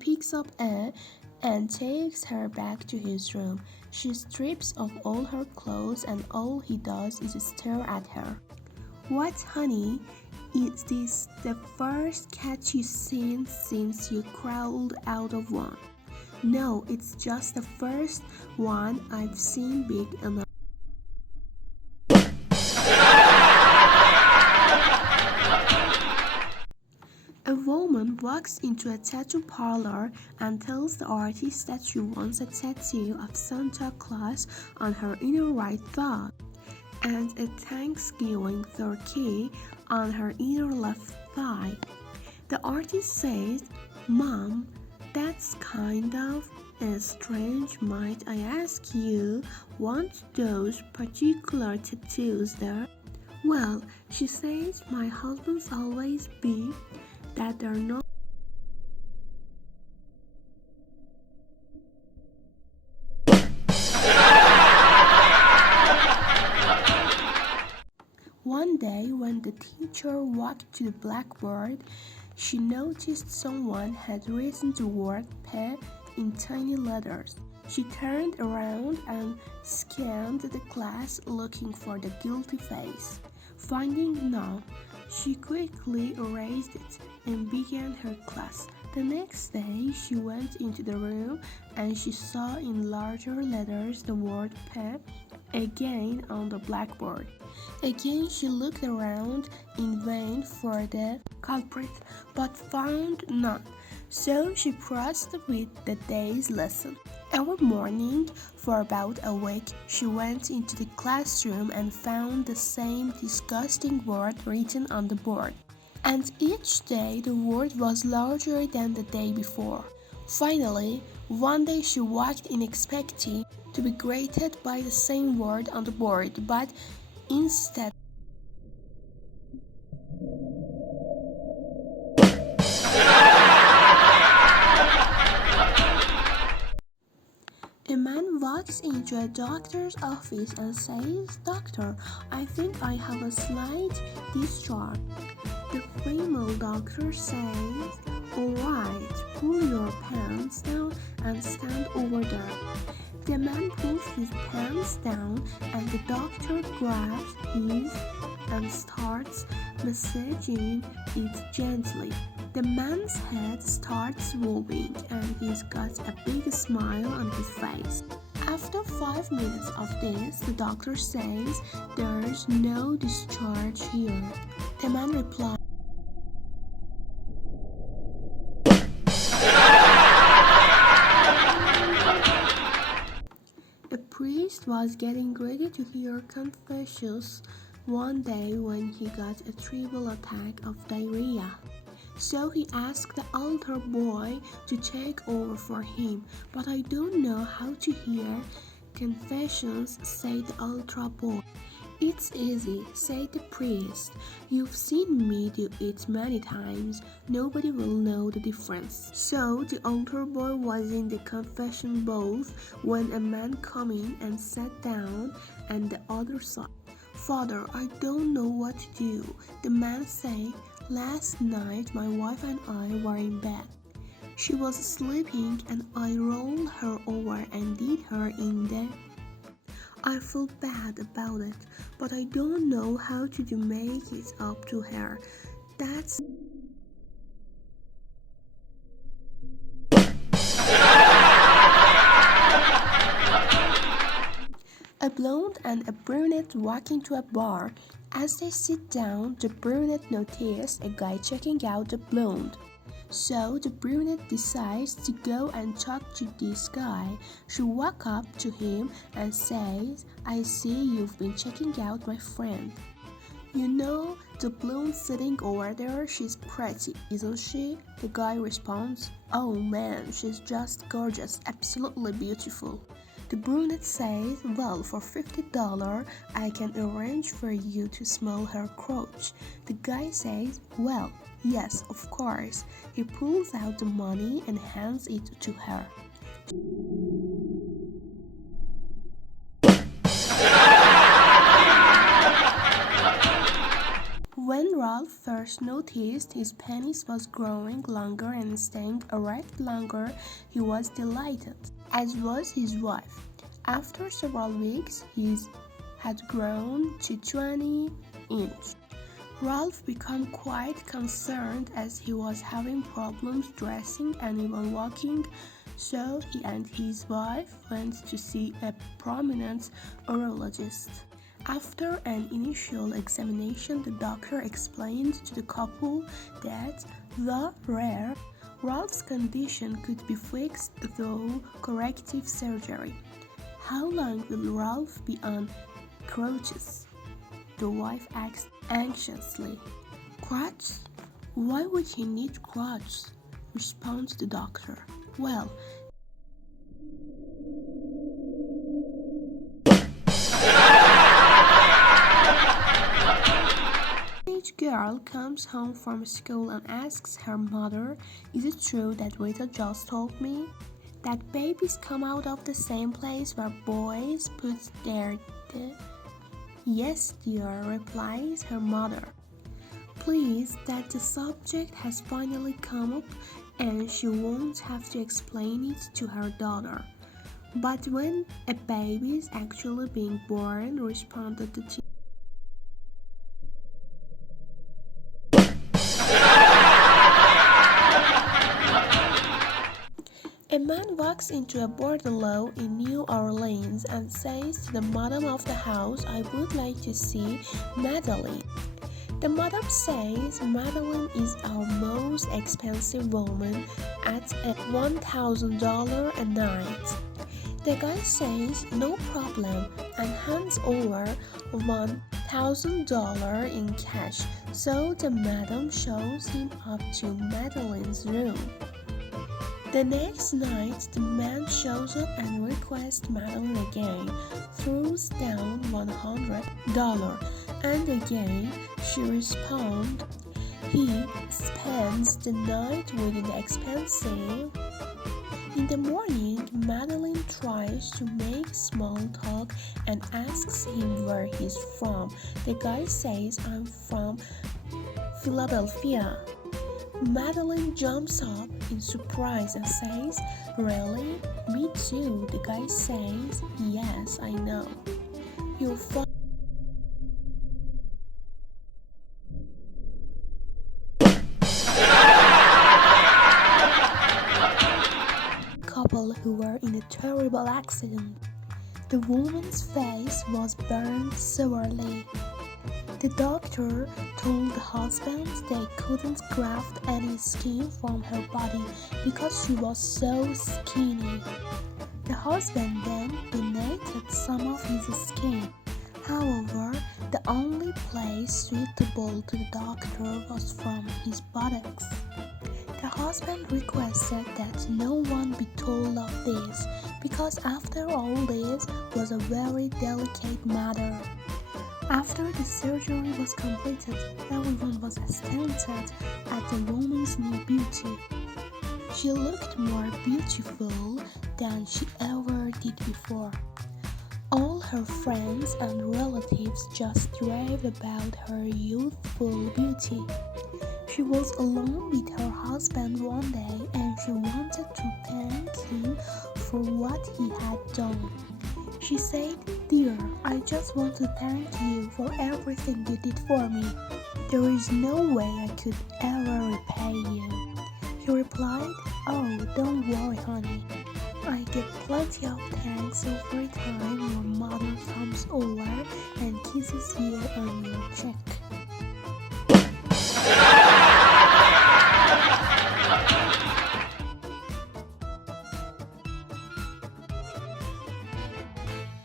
picks up Anne and takes her back to his room. She strips off all her clothes and all he does is stare at her. "What, honey? Is this the first cat you've seen since you crawled out of one?" "No, it's just the first one I've seen big enough." A woman walks into a tattoo parlor and tells the artist that she wants a tattoo of Santa Claus on her inner right thigh and a Thanksgiving turkey on her inner left thigh. The artist says, "Mom, that's kind of strange. Might I ask you want those particular tattoos there?" "Well," she says, "my husband's always big that they're not." One day, when the teacher walked to the blackboard, she noticed someone had written the word "P" in tiny letters. She turned around and scanned the class looking for the guilty face. Finding none, she quickly erased it and began her class. The next day, she went into the room and she saw in larger letters the word "P" again on the blackboard. Again, she looked around in vain for the culprit, but found none. So she pressed with the day's lesson. Every morning, for about a week, she went into the classroom and found the same disgusting word written on the board. And each day the word was larger than the day before. Finally, one day she walked in expecting to be greeted by the same word on the board, but instead a man walks into a doctor's office and says, "Doctor, I think I have a slight discharge." The female doctor says, "All right, pull your pants down and stand over there." The man pulls his pants down and the doctor grabs his and starts massaging it gently. The man's head starts moving and he's got a big smile on his face. After 5 minutes of this, the doctor says, "There's no discharge here." The man replies, "A priest was getting ready to hear confessions one day when he got a terrible attack of diarrhea. So he asked the altar boy to take over for him. "But I don't know how to hear confessions," said the altar boy. "It's easy," said the priest. "You've seen me do it many times. Nobody will know the difference." So the altar boy was in the confession booth when a man came in and sat down on the other side. "Father, I don't know what to do." The man said, "Last night my wife and I were in bed. She was sleeping and I rolled her over and did her in the. I feel bad about it, but I don't know how to make it up to her. That's A blonde and a brunette walk into a bar. As they sit down, the brunette notices a guy checking out the blonde. So the brunette decides to go and talk to this guy. She walks up to him and says, "I see you've been checking out my friend. You know, the blonde sitting over there, she's pretty, isn't she?" The guy responds, "Oh man, she's just gorgeous, absolutely beautiful." The brunette says, "Well, for $50, I can arrange for you to smell her crotch." The guy says, "Well, yes, of course." He pulls out the money and hands it to her. When Rob Ralph first noticed his penis was growing longer and staying erect longer, he was delighted, as was his wife. After several weeks, his had grown to 20 inches. Ralph became quite concerned as he was having problems dressing and even walking, so he and his wife went to see a prominent urologist. After an initial examination, the doctor explained to the couple that, though rare, Ralph's condition could be fixed through corrective surgery. "How long will Ralph be on crutches?" the wife asked anxiously. "Crutches? Why would he need crutches?" responded the doctor. "Well, each girl comes home from school and asks her mother, 'Is it true that Rita just told me that babies come out of the same place where boys put their "Yes, dear," replies her mother. Pleased that the subject has finally come up and she won't have to explain it to her daughter. "But when a baby is actually being born," responded the teacher. A man walks into a bordello in New Orleans and says to the madam of the house, "I would like to see Madeline." The madam says Madeline is our most expensive woman at $1,000 a night. The guy says no problem and hands over $1,000 in cash, so the madam shows him up to Madeline's room. The next night, the man shows up and requests Madeline again, throws down $100, and again she responds. He spends the night with the expensive. In the morning, Madeline tries to make small talk and asks him where he's from. The guy says, "I'm from Philadelphia." Madeline jumps up in surprise and says, "Really? Me too." The guy says, "Yes, I know. You'll find couple who were in a terrible accident. The woman's face was burned severely. The doctor told the husband they couldn't graft any skin from her body because she was so skinny. The husband then donated some of his skin. However, the only place suitable to the doctor was from his buttocks. The husband requested that no one be told of this because after all this was a very delicate matter. After the surgery was completed, everyone was astounded at the woman's new beauty. She looked more beautiful than she ever did before. All her friends and relatives just raved about her youthful beauty. She was alone with her husband one day and she wanted to thank him for what he had done. She said, "Dear, I just want to thank you for everything you did for me. There is no way I could ever repay you." He replied, "Oh, don't worry, honey. I get plenty of thanks every time your mother comes over and kisses you on your cheek."